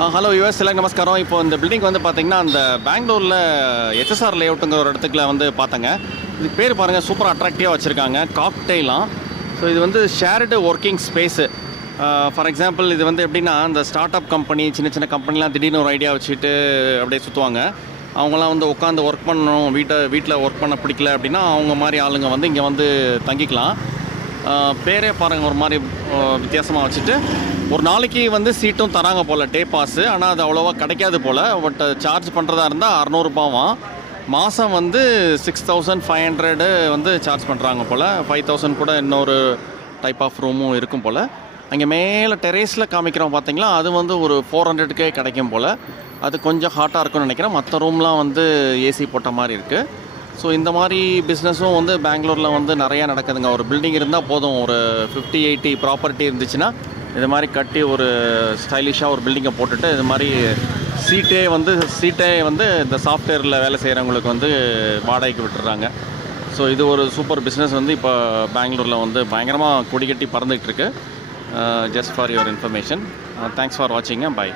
Hello US எல்லாருக்கும் நமஸ்காரம். இப்போ இந்த பில்டிங் வந்து பார்த்தீங்கன்னா அந்த பெங்களூரில் ஹெச்எஸ்ஆர் லேஅவுட்டுங்கிற ஒரு இடத்துக்குள்ள வந்து பார்த்தங்க. இதுக்கு பேர் பாருங்கள், சூப்பர் அட்ராக்டிவாக வச்சுருக்காங்க, காக்டெயிலாம். ஸோ இது வந்து shared working space. For example இது வந்து எப்படின்னா, இந்த ஸ்டார்ட் அப் கம்பெனி, சின்ன சின்ன கம்பெனிலாம் திடீர்னு ஒரு ஐடியா வச்சுட்டு அப்படியே சுற்றுவாங்க. அவங்களாம் வந்து உட்காந்து ஒர்க் பண்ணணும், வீட்டில் ஒர்க் பண்ண பிடிக்கல அப்படின்னா அவங்க மாதிரி ஆளுங்க வந்து இங்கே வந்து தங்கிக்கலாம். பேரே பாருங்கள், ஒரு மாதிரி வித்தியாசமாக வச்சுட்டு ஒரு நாளைக்கு வந்து சீட்டும் தராங்க போல், டே பாஸு. ஆனால் அது அவ்வளோவா கிடைக்காது போல். பட் சார்ஜ் பண்ணுறதா இருந்தால் 600 ரூபாவாம். மாதம் வந்து 6500 வந்து சார்ஜ் பண்ணுறாங்க போல். 5000 கூட இன்னொரு டைப் ஆஃப் ரூமும் இருக்கும் போல். அங்கே மேலே டெரேஸில் காமிக்கிறோம் பார்த்தீங்களா, அது வந்து ஒரு 400க்கே கிடைக்கும் போல். அது கொஞ்சம் ஹாட்டாக இருக்கும்னு நினைக்கிறேன். மற்ற ரூம்லாம் வந்து ஏசி போட்ட மாதிரி இருக்குது. ஸோ இந்த மாதிரி பிஸ்னஸும் வந்து பெங்களூரில் வந்து நிறையா நடக்குதுங்க. ஒரு பில்டிங் இருந்தால் போதும், ஒரு 50-80 ப்ராப்பர்ட்டி இருந்துச்சுன்னா இது மாதிரி கட்டி ஒரு ஸ்டைலிஷாக ஒரு பில்டிங்கை போட்டுட்டு இது மாதிரி சீட்டே வந்து இந்த சாஃப்ட்வேரில் வேலை செய்கிறவங்களுக்கு வந்து வாடகைக்கு விட்டுறாங்க. ஸோ இது ஒரு சூப்பர் பிஸ்னஸ் வந்து இப்போ பெங்களூரில் வந்து பயங்கரமாக கொடிக்கட்டி பறந்துகிட்ருக்கு. Just for your information. Thanks for watching. By.